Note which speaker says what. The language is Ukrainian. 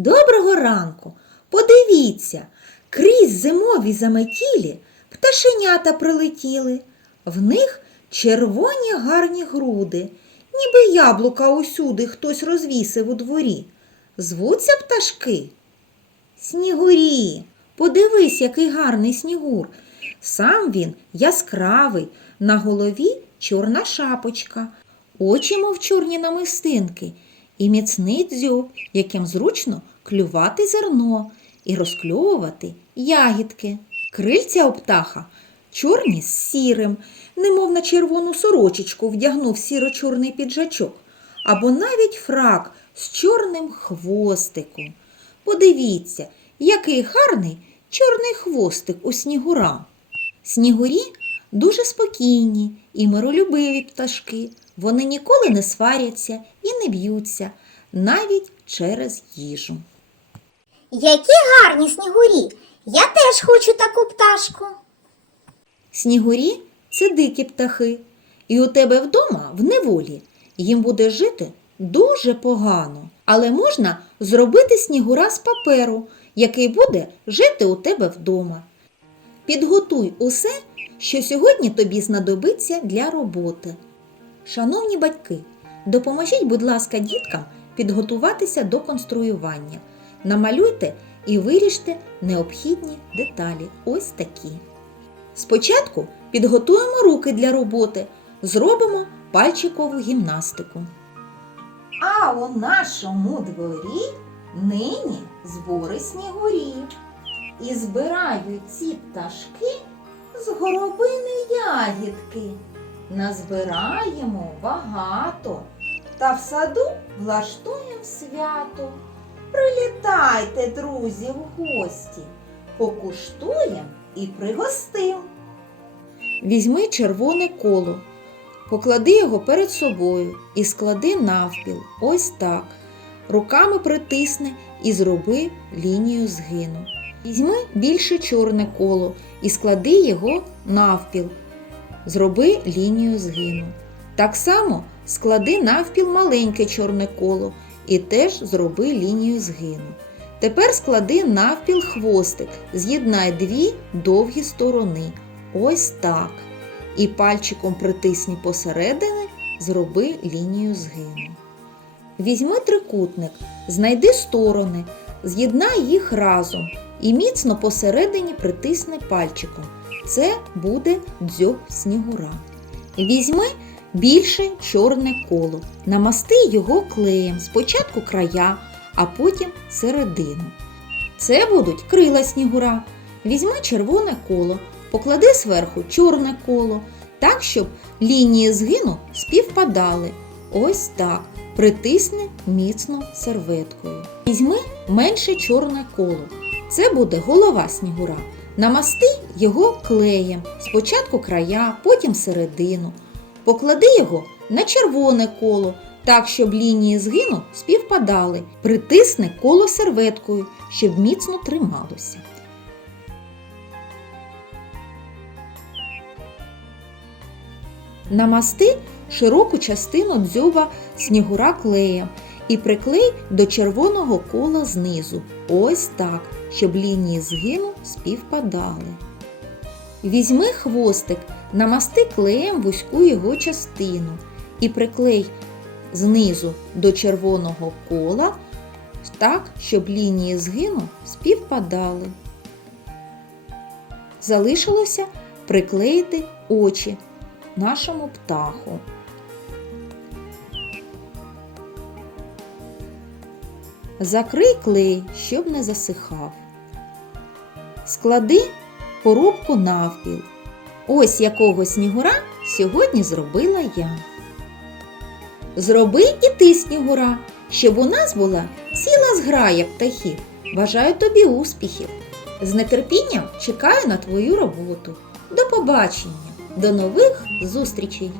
Speaker 1: Доброго ранку! Подивіться, крізь зимові заметілі пташенята прилетіли. В них червоні гарні груди, ніби яблука усюди хтось розвісив у дворі. Звуться пташки. Снігурі. Подивись, який гарний снігур. Сам він яскравий, на голові чорна шапочка, очі, мов чорні намистинки, і міцний дзьоб, яким зручно клювати зерно і розкльовувати ягідки. Крильця у птаха чорні з сірим, немов на червону сорочечку вдягнув сіро-чорний піджачок, або навіть фрак з чорним хвостиком. Подивіться, який гарний чорний хвостик у снігура. Снігурі дуже спокійні і миролюбиві пташки. Вони ніколи не сваряться і не б'ються, навіть через їжу.
Speaker 2: Які гарні снігурі! Я теж хочу таку пташку.
Speaker 1: Снігурі це дикі птахи, і у тебе вдома в неволі їм буде жити дуже погано. Але можна зробити снігура з паперу, який буде жити у тебе вдома. Підготуй усе, що сьогодні тобі знадобиться для роботи. Шановні батьки, допоможіть, будь ласка, діткам підготуватися до конструювання. Намалюйте і виріжте необхідні деталі. Ось такі. Спочатку підготуємо руки для роботи, зробимо пальчикову гімнастику. А у нашому дворі нині збори снігурів. І збирають ці пташки з горобини ягідки. Назбираємо багато, та в саду влаштуємо свято. Прилітайте, друзі, в гості, покуштуємо і пригостим. Візьми червоне коло, поклади його перед собою і склади навпіл, ось так. Руками притисни і зроби лінію згину. Візьми більше чорне коло і склади його навпіл. Зроби лінію згину. Так само склади навпіл маленьке чорне коло і теж зроби лінію згину. Тепер склади навпіл хвостик, з'єднай дві довгі сторони. Ось так. І пальчиком притисні посередині, зроби лінію згину. Візьми трикутник, знайди сторони, з'єднай їх разом і міцно посередині притисни пальчиком. Це буде дзьоб снігура. Візьми більше чорне коло, намасти його клеєм, спочатку края, а потім середину. Це будуть крила снігура. Візьми червоне коло, поклади зверху чорне коло, так, щоб лінії згину співпадали. Ось так. Притисни міцно серветкою. Візьми менше чорне коло. Це буде голова снігура. Намасти його клеєм, спочатку края, потім середину. Поклади його на червоне коло, так, щоб лінії згину співпадали. Притисни коло серветкою, щоб міцно трималося. Намасти широку частину дзьоба снігура клеєм і приклей до червоного кола знизу. Ось так, щоб лінії згину співпадали. Візьми хвостик, намасти клеєм вузьку його частину і приклей знизу до червоного кола так, щоб лінії згину співпадали. Залишилося приклеїти очі нашому птаху. Закрий клей, щоб не засихав. Склади коробку навпіл. Ось якого снігура сьогодні зробила я. Зроби і ти снігура, щоб у нас була ціла зграя птахів. Бажаю тобі успіхів. З нетерпінням чекаю на твою роботу. До побачення, до нових зустрічей!